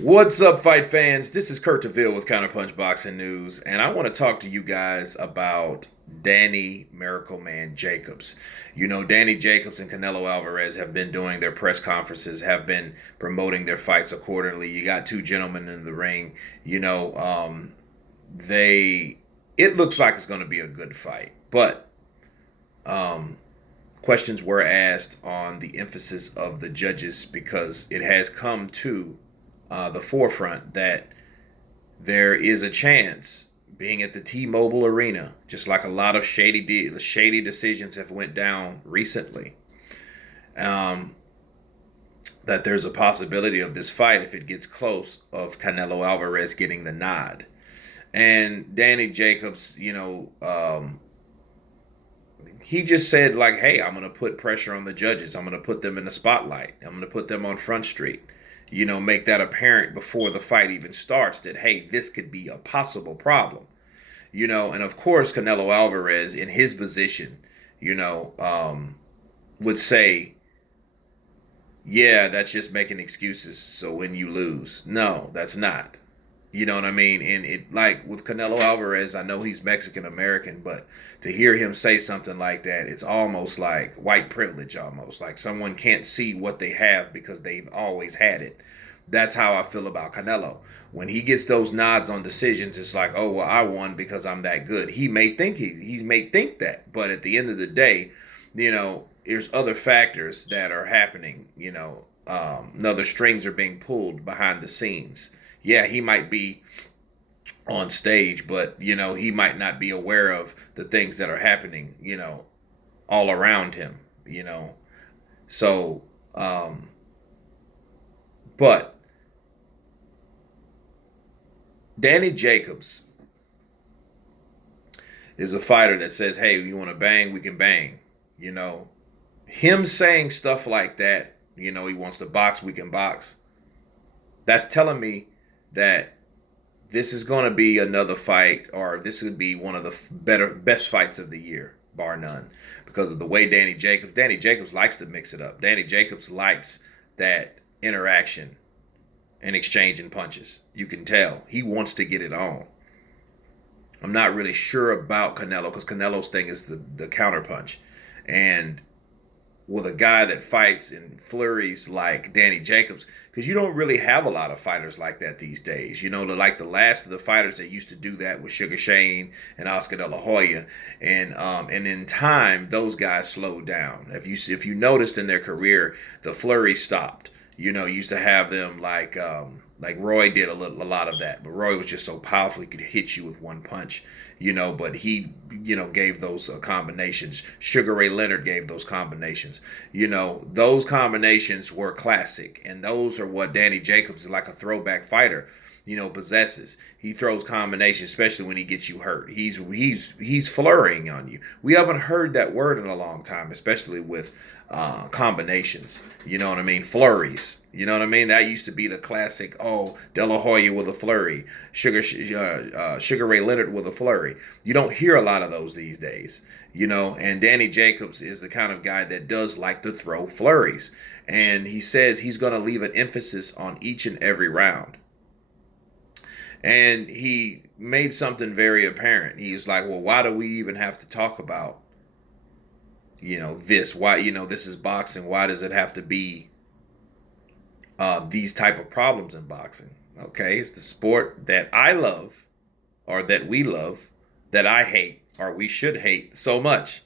What's up, fight fans? This is Kurt DeVille with Counterpunch Boxing News, and I want to talk to you guys about Danny Miracle Man Jacobs. You know, Danny Jacobs and Canelo Alvarez have been doing their press conferences, have been promoting their fights accordingly. You got two gentlemen in the ring. You know, they. It looks like it's going to be a good fight, but um, questions were asked on the emphasis of the judges because it has come to the forefront that there is a chance, being at the T-Mobile Arena, just like a lot of shady decisions have went down recently, um, that there's a possibility of this fight, if it gets close, of Canelo Alvarez getting the nod. And Danny Jacobs, he just said, like, hey, I'm going to put pressure on the judges. I'm going to put them in the spotlight. I'm going to put them on Front Street. Make that apparent before the fight even starts that, hey, this could be a possible problem. And of course, Canelo Alvarez, in his position, would say, yeah, that's just making excuses. So when you lose, no, that's not. You know what I mean? And it, like with Canelo Alvarez, I know he's Mexican American, but to hear him say something like that, it's almost like white privilege, almost like someone can't see what they have because they've always had it. That's how I feel about Canelo. When he gets those nods on decisions, it's like, oh well, I won because I'm that good. He may think that, but at the end of the day, there's other factors that are happening. Other strings are being pulled behind the scenes. Yeah, he might be on stage, but he might not be aware of the things that are happening, all around him. So, but Danny Jacobs is a fighter that says, hey, you want to bang, we can bang. You know, him saying stuff like that, he wants to box, we can box. That's telling me that this is going to be another fight, or this would be one of the best fights of the year, bar none, because of the way Danny Jacobs likes to mix it up. Danny Jacobs likes that interaction and exchanging punches. You can tell he wants to get it on. I'm not really sure about Canelo because Canelo's thing is the counterpunch, and with a guy that fights in flurries like Danny Jacobs, because you don't really have a lot of fighters like that these days. Like the last of the fighters that used to do that was Sugar Shane and Oscar De La Hoya, and in time those guys slowed down. If you noticed in their career, the flurry stopped. Used to have them like Roy did a lot of that, but Roy was just so powerful he could hit you with one punch. But he gave those combinations. Sugar Ray Leonard gave those combinations. Those combinations were classic, and those are what Danny Jacobs is, like a throwback fighter, possesses. He throws combinations, especially when he gets you hurt. He's flurrying on you. We haven't heard that word in a long time, especially with combinations. You know what I mean? Flurries. You know what I mean? That used to be the classic. Oh, De La Hoya with a flurry, Sugar Ray Leonard with a flurry. You don't hear a lot of those these days. And Danny Jacobs is the kind of guy that does like to throw flurries, and he says he's going to leave an emphasis on each and every round. And he made something very apparent. He's like, well, why do we even have to talk about this? Why, this is boxing. Why does it have to be these type of problems in boxing? Okay, it's the sport that I love, or that we love, that I hate, or we should hate so much.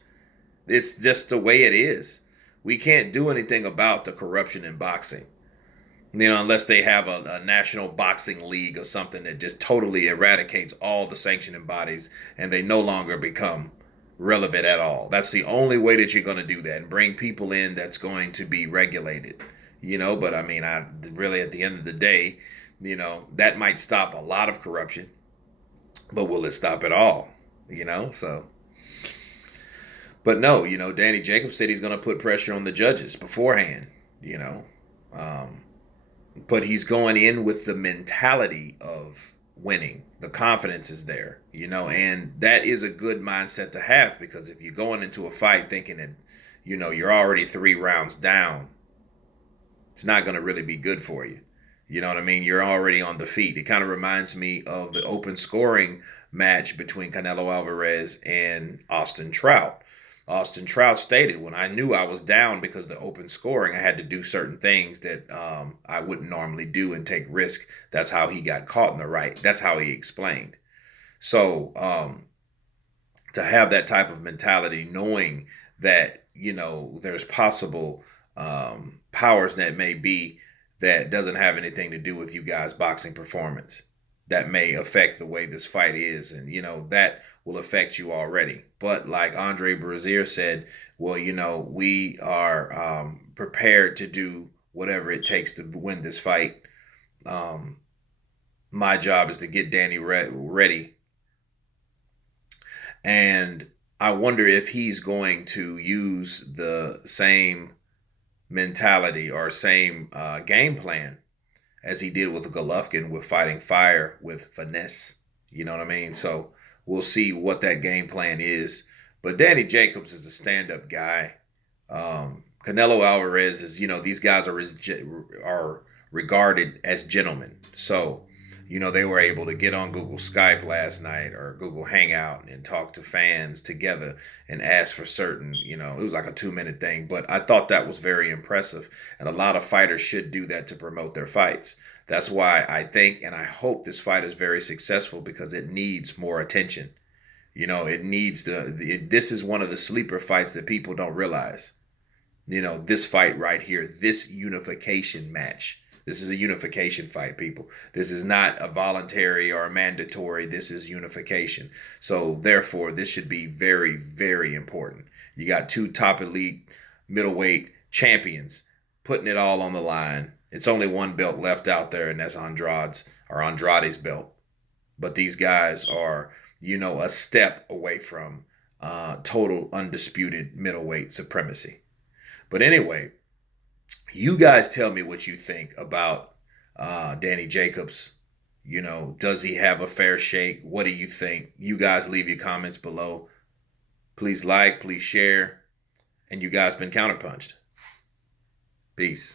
It's just the way it is. We can't do anything about the corruption in boxing. Unless they have a national boxing league or something that just totally eradicates all the sanctioning bodies and they no longer become relevant at all. That's the only way that you're going to do that, and bring people in that's going to be regulated. But I mean, I really, at the end of the day, that might stop a lot of corruption, but will it stop it all? So. But no, Danny Jacobs said he's going to put pressure on the judges beforehand, um, but he's going in with the mentality of winning. The confidence is there, and that is a good mindset to have, because if you're going into a fight thinking that, you're already 3 rounds down, it's not going to really be good for you. You know what I mean? You're already on the feet. It kind of reminds me of the open scoring match between Canelo Alvarez and Austin Trout. Austin Trout stated, when I knew I was down because of the open scoring, I had to do certain things that I wouldn't normally do and take risk. That's how he got caught in the right. That's how he explained. So to have that type of mentality, knowing that, you know, there's possible powers that may be that doesn't have anything to do with you guys' boxing performance, that may affect the way this fight is, and you know that will affect you already. But like Andre Brazier said, well, you know, we are prepared to do whatever it takes to win this fight. Um, my job is to get Danny ready, and I wonder if he's going to use the same mentality or same game plan as he did with Golovkin, with fighting fire with finesse. You know what I mean? So we'll see what that game plan is. But Danny Jacobs is a stand-up guy. Canelo Alvarez is, you know, these guys are regarded as gentlemen. So, you know, they were able to get on Google Skype last night or Google Hangout and talk to fans together and ask for certain, you know, it was like a 2-minute thing, but I thought that was very impressive. And a lot of fighters should do that to promote their fights. That's why I think and I hope this fight is very successful, because it needs more attention. You know, it needs this is one of the sleeper fights that people don't realize. You know, this fight right here, this unification match. This is a unification fight, people. This is not a voluntary or a mandatory. This is unification. So therefore, this should be very, very important. You got two top elite middleweight champions putting it all on the line. It's only one belt left out there, and that's Andrade's belt. But these guys are, you know, a step away from total undisputed middleweight supremacy. But anyway, you guys tell me what you think about Danny Jacobs. You know, does he have a fair shake? What do you think? You guys leave your comments below. Please like, please share. And you guys been counterpunched. Peace.